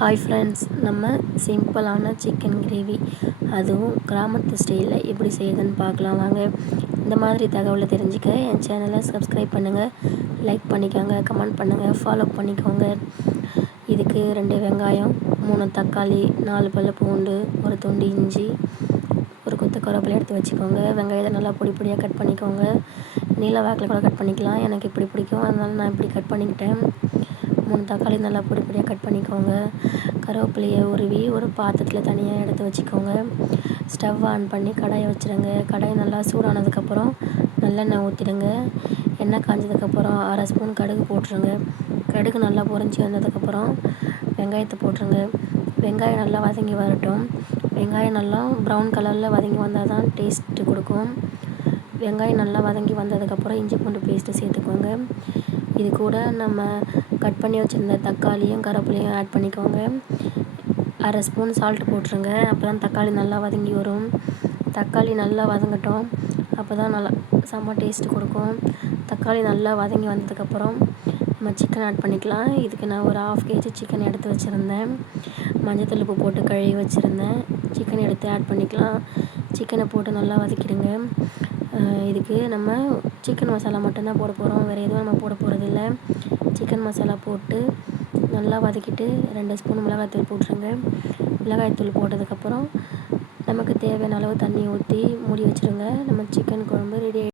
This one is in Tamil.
ஹாய் ஃப்ரெண்ட்ஸ், நம்ம சிம்பிளான சிக்கன் கிரேவி அதுவும் கிராமத்து ஸ்டைலில் எப்படி செய்யுதுன்னு பார்க்கலாம் வாங்க. இந்த மாதிரி தகவலை தெரிஞ்சுக்க என் சேனலை சப்ஸ்கிரைப் பண்ணுங்கள், லைக் பண்ணிக்கோங்க, கமெண்ட் பண்ணுங்கள், ஃபாலோ பண்ணிக்கோங்க. இதுக்கு 2 வெங்காயம், 3 தக்காளி, 4 பல் பூண்டு, ஒரு துண்டு இஞ்சி, ஒரு கொத்து கருவேப்பிலை எடுத்து வச்சுக்கோங்க. வெங்காயத்தை நல்லா பொடி பொடியாக கட் பண்ணிக்கோங்க. நீல வாக்கில் கூட கட் பண்ணிக்கலாம், எனக்கு இப்படி பிடிக்கும், அதனால நான் இப்படி கட் பண்ணிக்கிட்டேன். 3 தக்காளி நல்லா பொடி பொடியாக கட் பண்ணிக்கோங்க. கருவேப்பிலையை உருவி ஒரு பாத்திரத்தில் தனியாக எடுத்து வச்சுக்கோங்க. ஸ்டவ் ஆன் பண்ணி கடாயை வச்சுருங்க. கடாய் நல்லா சூடானதுக்கப்புறம் நல்லெண்ணெய் ஊற்றிடுங்க. எண்ணெய் காஞ்சதுக்கப்புறம் 1/2 ஸ்பூன் கடுகு போட்டுருங்க. கடுகு நல்லா பொரிஞ்சு வந்ததுக்கப்புறம் வெங்காயத்தை போட்டுருங்க. வெங்காயம் நல்லா வதங்கி வரட்டும். வெங்காயம் நல்லா ப்ரௌன் கலரில் வதங்கி வந்தால் தான் டேஸ்ட்டு கொடுக்கும். வெங்காயம் நல்லா வதங்கி வந்ததுக்கப்புறம் இஞ்சி பூண்டு பேஸ்ட்டு சேர்த்துக்கோங்க. இது கூட நம்ம கட் பண்ணி வச்சுருந்த தக்காளியும் கருவேப்பிலையும் ஆட் பண்ணிக்கோங்க. 1/2 ஸ்பூன் சால்ட் போட்டுருங்க. அப்போ தான் தக்காளி நல்லா வதங்கி வரும். தக்காளி நல்லா வதங்கட்டும், அப்போ தான் நல்லா செம்ம டேஸ்ட்டு கொடுக்கும். தக்காளி நல்லா வதங்கி வந்ததுக்கப்புறம் நம்ம சிக்கன் ஆட் பண்ணிக்கலாம். இதுக்கு நான் ஒரு 1/2 kg சிக்கன் எடுத்து வச்சுருந்தேன். மஞ்சத்தூள் உப்பு போட்டு கழுவி வச்சுருந்தேன். சிக்கன் எடுத்து ஆட் பண்ணிக்கலாம். சிக்கனை போட்டு நல்லா வதக்கிடுங்க. இதுக்கு நம்ம சிக்கன் மசாலா மட்டும்தான் போட போகிறோம், வேறு எதுவும் நம்ம போட போகிறதில்ல. சிக்கன் மசாலா போட்டு நல்லா வதக்கிட்டு 2 ஸ்பூன் மிளகாய்த்தூள் போட்டுருங்க. மிளகாய்த்தூள் போட்டதுக்கப்புறம் நமக்கு தேவையான அளவு தண்ணி ஊற்றி மூடி வச்சுருங்க. நம்ம சிக்கன் குழம்பு ரெடி.